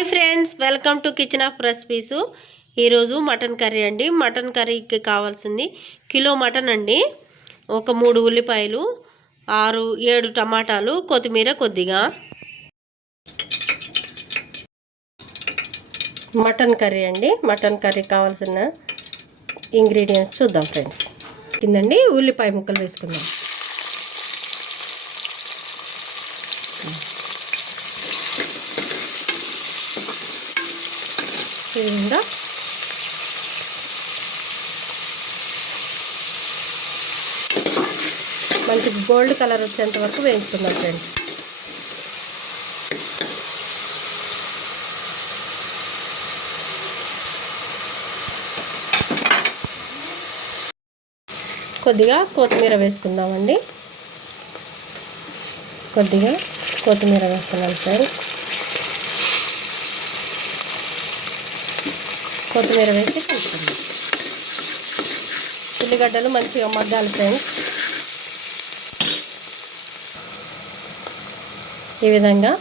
Hi friends, welcome to kitchen of recipes. ఈరోజు mutton curry అండి. Mutton కర్రీకి కావాల్సింది కిలో మటన్ అండి, ఒక 3 ఉల్లిపాయలు, 6-7 టమాటాలు, కొత్తిమీర కొద్దిగా. మటన్ కర్రీ అండి. మటన్ కర్రీ కావాల్సిన ఇంగ్రీడియంట్స్ చూద్దాం ఫ్రెండ్స్. కిందండి ఉల్లిపాయ ముక్కలు వేసుకుందాం. ఈ విధంగా మంచి గోల్డ్ కలర్ వచ్చేంత వరకు వేయించుకుందాం ఫ్రెండ్స్. కొద్దిగా కొత్తిమీర వేసుకుందామండి. కొద్దిగా కొత్తిమీర వేసుకున్నాం ఫ్రెండ్స్. కొత్తిమీర వేసి కలుపుకుందాం. ఉల్లిగడ్డలు మంచిగా మగ్గాలి ఫ్రెండ్స్. ఈ విధంగా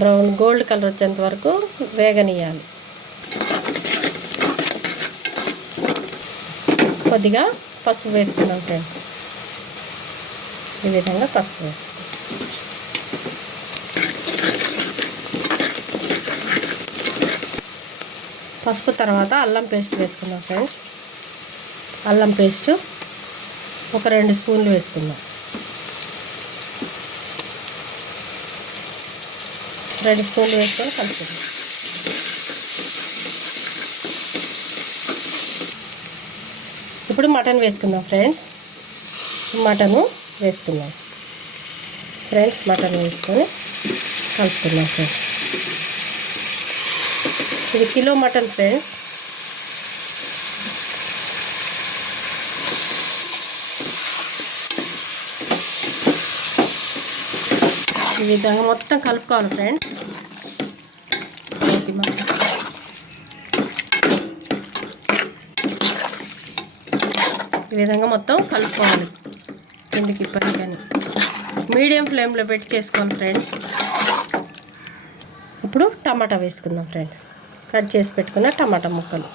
బ్రౌన్ గోల్డ్ కలర్ వచ్చేంత వరకు వేగనియాలి. కొద్దిగా పసుపు వేసుకున్నాం ఫ్రెండ్స్. ఈ విధంగా పసుపు వేసుకుందాం. పసుపు తర్వాత అల్లం పేస్ట్ వేసుకుందాం ఫ్రెండ్స్. అల్లం పేస్ట్ ఒక 2 స్పూన్లు వేసుకుందాం. 2 స్పూన్లు వేసుకొని కలుపుకుందాం. ఇప్పుడు మటన్ వేసుకుందాం ఫ్రెండ్స్. మటన్ వేసుకుందాం ఫ్రెండ్స్. మటన్ వేసుకొని కలుపుకుందాం ఫ్రెండ్స్. ఇది కిలో మటన్ ఫ్రెండ్స్. ఈ విధంగా మొత్తం కలుపుకోవాలి ఫ్రెండ్స్. ఈ విధంగా మొత్తం కలుపుకోవాలి. కిందికి పైకి మీడియం ఫ్లేమ్లో పెట్టి చేసుకోవాలి ఫ్రెండ్స్. ఇప్పుడు టమాటా వేసుకుందాం ఫ్రెండ్స్. కట్ చేసి పెట్టుకున్న టమాటా ముక్కలు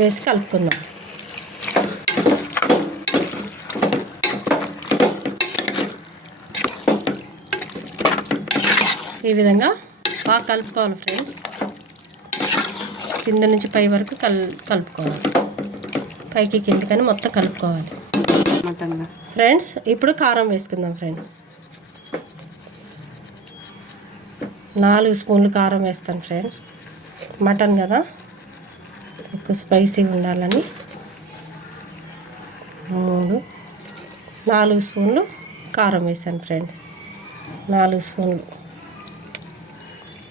వేసి కలుపుకుందాం. ఈ విధంగా బాగా కలుపుకోవాలి ఫ్రెండ్స్. కింద నుంచి పై వరకు కలుపుకోవాలి. పైకి కిందకని మొత్తం కలుపుకోవాలి ఫ్రెండ్స్. ఇప్పుడు కారం వేసుకుందాం ఫ్రెండ్స్. 4 స్పూన్లు కారం వేస్తాను ఫ్రెండ్స్. మటన్ కదా, ఎక్కువ స్పైసీగా ఉండాలని 4 స్పూన్లు కారం వేసాను ఫ్రెండ్స్. 4 స్పూన్లు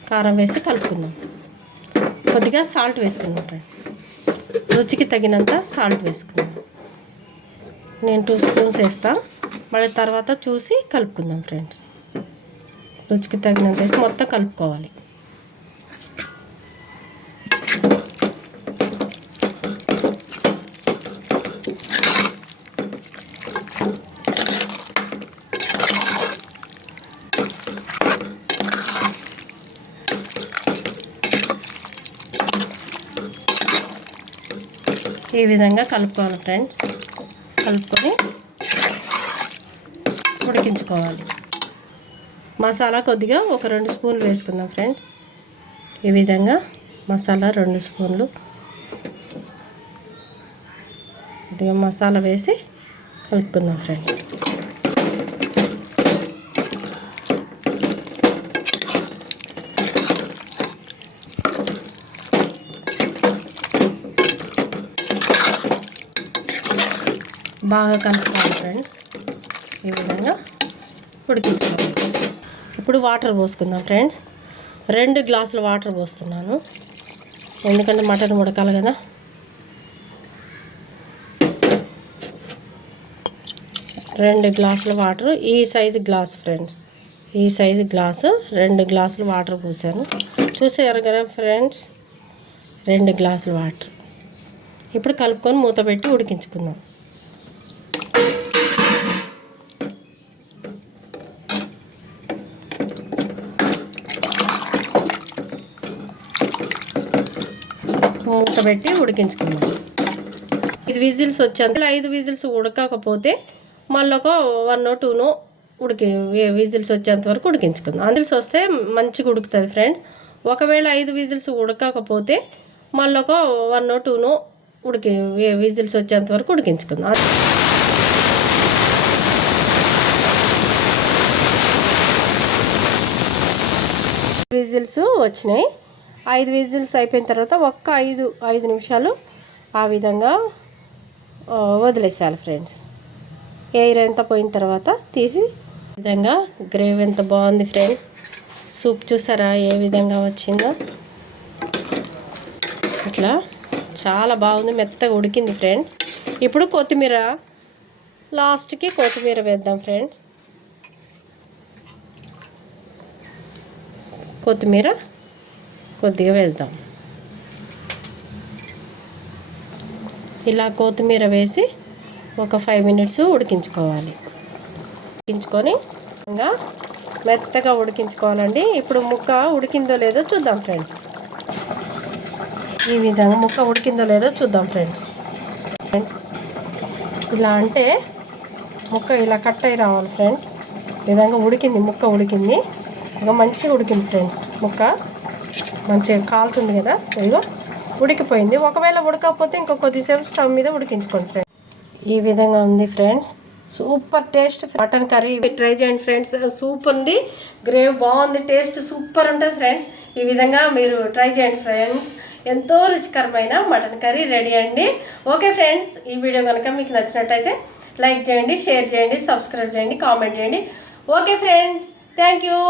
కారం వేసి కలుపుకుందాం. కొద్దిగా సాల్ట్ వేసుకుందాం ఫ్రెండ్స్. రుచికి తగినంత సాల్ట్ వేసుకుందాం. నేను 2 స్పూన్స్ వేస్తాను. మళ్ళీ తర్వాత చూసి కలుపుకుందాం ఫ్రెండ్స్. రుచికి తగినంత వేసి మొత్తం కలుపుకోవాలి. ఈ విధంగా కలుపుకోవాలి ఫ్రెండ్స్. కలుపుకొని ఉడికించుకోవాలి. మసాలా కొద్దిగా ఒక 2 స్పూన్లు వేసుకుందాం ఫ్రెండ్స్. ఈ విధంగా మసాలా 2 స్పూన్లు కొద్దిగా మసాలా వేసి కలుపుకుందాం ఫ్రెండ్స్. బాగా కలుపుకోవాలి ఫ్రెండ్స్. ఈ విధంగా ఉడికించుకోవాలి. ఇప్పుడు వాటర్ పోసుకుందాం ఫ్రెండ్స్. 2 గ్లాసుల వాటర్ పోస్తున్నాను, ఎందుకంటే మటన్ ఉడకాలి కదా. రెండు గ్లాసుల వాటర్. ఈ సైజు గ్లాస్ ఫ్రెండ్స్. ఈ సైజు గ్లాసు 2 గ్లాసులు వాటర్ పోసాను. చూసారు కదా ఫ్రెండ్స్, 2 గ్లాసుల వాటర్. ఇప్పుడు కలుపుకొని మూత పెట్టి ఉడికించుకుందాం. మూత పెట్టి ఉడికించుకుందాం. 5 విజిల్స్ వచ్చాక 5 విజిల్స్ ఉడకకపోతే మళ్ళీ ఒక 1 or 2 విజిల్స్ వచ్చేంత వరకు ఉడికించుకుందాం. విజిల్స్ వస్తే మంచిగా ఉడుకుతుంది ఫ్రెండ్స్. ఒకవేళ 5 విజిల్స్ ఉడకకపోతే మళ్ళీ ఒక 1 or 2 విజిల్స్ వచ్చేంత వరకు ఉడికించుకుందాం. విజిల్స్ వచ్చినాయి. 5 విజిల్స్ అయిపోయిన తర్వాత ఒక్క 5 నిమిషాలు ఆ విధంగా వదిలేసేయాలి ఫ్రెండ్స్. ఎయిర్ ఎంత పోయిన తర్వాత తీసి విధంగా గ్రేవీ ఎంత బాగుంది ఫ్రెండ్స్. సూప్ చూసారా ఏ విధంగా వచ్చిందో, అట్లా చాలా బాగుంది, మెత్తగా ఉడికింది ఫ్రెండ్స్. ఇప్పుడు కొత్తిమీర లాస్ట్కి కొత్తిమీర వేద్దాం ఫ్రెండ్స్. కొత్తిమీర కొద్దిగా వేద్దాం. ఇలా కొత్తిమీర వేసి ఒక 5 minutes ఉడికించుకోవాలి. ఉడికించుకొని ఇంకా మెత్తగా ఉడికించుకోవాలండి. ఇప్పుడు ముక్క ఉడికిందో లేదో చూద్దాం ఫ్రెండ్స్. ఈ విధంగా ముక్క ఉడికిందో లేదో చూద్దాం ఫ్రెండ్స్. ఇలా అంటే ముక్క ఇలా కట్ అయి రావాలి ఫ్రెండ్స్. ఈ విధంగా ఉడికింది, ముక్క ఉడికింది, ఇంకా మంచిగా ఉడికింది ఫ్రెండ్స్. ముక్క మంచిగా కాలుతుంది కదా, ఇదిగో ఉడికిపోయింది. ఒకవేళ ఉడకపోతే ఇంకో కొద్దిసేపు స్టవ్ మీద ఉడికించుకోండి ఫ్రెండ్స్. ఈ విధంగా ఉంది friends. Super taste mutton curry try చేయండి ఫ్రెండ్స్. సూప్ ఉంది, గ్రేవీ బాగుంది, టేస్ట్ సూపర్ ఉంటుంది ఫ్రెండ్స్. ఈ విధంగా మీరు ట్రై చేయండి ఫ్రెండ్స్. ఎంతో రుచికరమైన మటన్ కర్రీ రెడీ అండి. ఓకే ఫ్రెండ్స్, ఈ వీడియో కనుక మీకు నచ్చినట్టయితే లైక్ చేయండి, షేర్ చేయండి, సబ్స్క్రైబ్ చేయండి, కామెంట్ చేయండి. Okay friends, thank you.